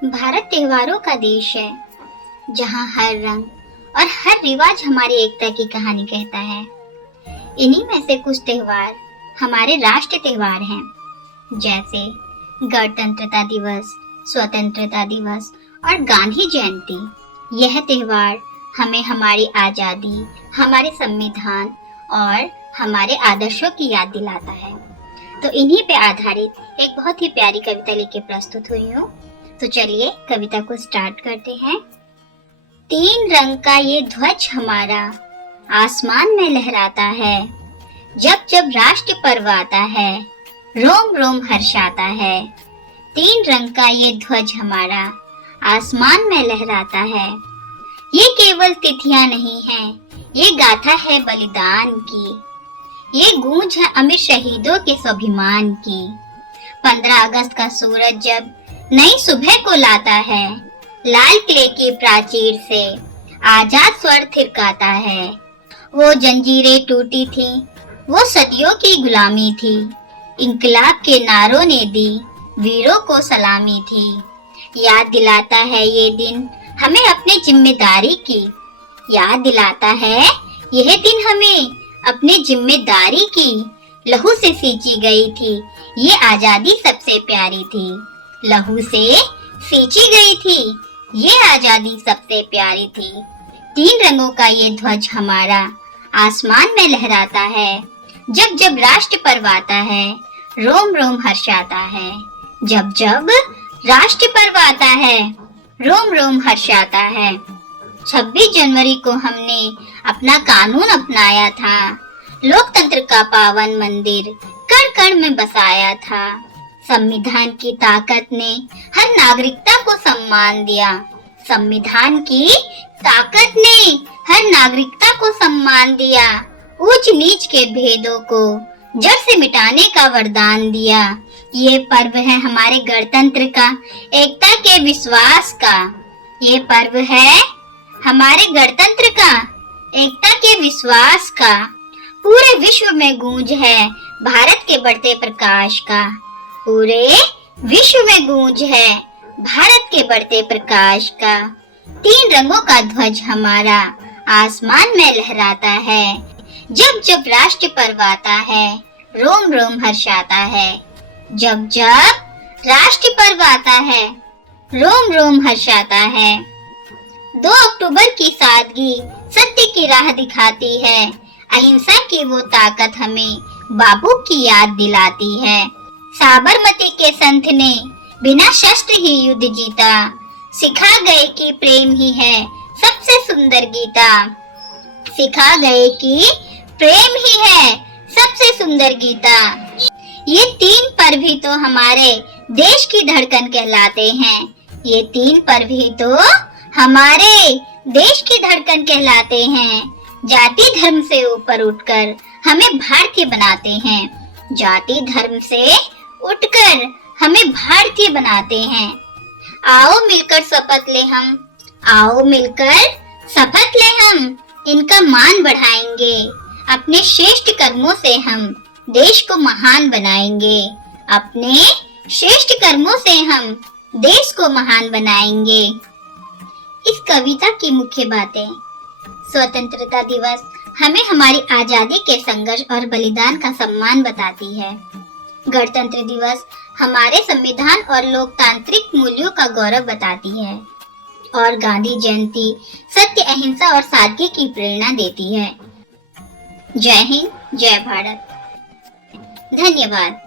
भारत त्योहारों का देश है, जहाँ हर रंग और हर रिवाज हमारी एकता की कहानी कहता है। इन्हीं में से कुछ त्योहार हमारे राष्ट्रीय त्योहार हैं, जैसे गणतंत्रता दिवस, स्वतंत्रता दिवस और गांधी जयंती। यह त्योहार हमें हमारी आजादी, हमारे संविधान और हमारे आदर्शों की याद दिलाता है। तो इन्हीं पे आधारित एक बहुत ही प्यारी कविता लेके प्रस्तुत हुई हूँ। तो चलिए कविता को स्टार्ट करते हैं। तीन रंग का ये ध्वज हमारा आसमान में लहराता है, जब जब राष्ट्र पर्व आता है रोम रोम हर्षाता है। तीन रंग का ये ध्वज हमारा आसमान में लहराता है। ये केवल तिथियां नहीं हैं, ये गाथा है बलिदान की। ये गूंज है अमर शहीदों के स्वाभिमान की। 15 अगस्त का सूरज जब नई सुबह को लाता है, लाल किले की प्राचीर से आजाद स्वर थिरकाता है। वो जंजीरें टूटी थी, वो सदियों की गुलामी थी, इंकलाब के नारों ने दी वीरों को सलामी थी। याद दिलाता है ये दिन हमें अपनी जिम्मेदारी की, याद दिलाता है यह दिन हमें अपनी जिम्मेदारी की। लहू से सींची गई थी ये आजादी सबसे प्यारी थी, लहू से सींची गई थी ये आजादी सबसे प्यारी थी। तीन रंगों का ये ध्वज हमारा आसमान में लहराता है, जब जब राष्ट्र पर्व आता है रोम रोम हर्षाता है। जब जब राष्ट्र पर्व आता है रोम रोम हर्षाता है। 26 जनवरी को हमने अपना कानून अपनाया था, लोकतंत्र का पावन मंदिर कण कण में बसाया था। संविधान की ताकत ने हर नागरिकता को सम्मान दिया, संविधान की ताकत ने हर नागरिकता को सम्मान दिया। ऊंच नीच के भेदों को जड़ से मिटाने का वरदान दिया। ये पर्व है हमारे गणतंत्र का, एकता के विश्वास का। ये पर्व है हमारे गणतंत्र का, एकता के विश्वास का। पूरे विश्व में गूंज है भारत के बढ़ते प्रकाश का, पूरे विश्व में गूंज है भारत के बढ़ते प्रकाश का। तीन रंगों का ध्वज हमारा आसमान में लहराता है, जब जब राष्ट्र पर्व आता है रोम रोम हर्षाता है। जब जब राष्ट्र पर्व आता है रोम रोम हर्षाता है। 2 अक्टूबर की सादगी सत्य की राह दिखाती है, अहिंसा की वो ताकत हमें बापू की याद दिलाती है। साबरमती के संत ने बिना शस्त्र ही युद्ध जीता, सिखा गए कि प्रेम ही है सबसे सुंदर गीता। सिखा गए कि प्रेम ही है सबसे सुंदर गीता। ये तीन पर्व ही तो हमारे देश की धड़कन कहलाते हैं, ये तीन पर्व ही तो हमारे देश की धड़कन कहलाते हैं। जाति धर्म से ऊपर उठकर हमें भारतीय बनाते हैं, जाति धर्म से उठकर हमें भारतीय बनाते हैं। आओ मिलकर शपथ ले हम, आओ मिलकर शपथ ले हम, इनका मान बढ़ाएंगे। अपने श्रेष्ठ कर्मों से हम देश को महान बनाएंगे, अपने श्रेष्ठ कर्मों से हम देश को महान बनाएंगे। इस कविता की मुख्य बातें। स्वतंत्रता दिवस हमें हमारी आजादी के संघर्ष और बलिदान का सम्मान बताती है। गणतंत्र दिवस हमारे संविधान और लोकतांत्रिक मूल्यों का गौरव बताती है। और गांधी जयंती सत्य, अहिंसा और सादगी की प्रेरणा देती है। जय हिंद, जय भारत। धन्यवाद।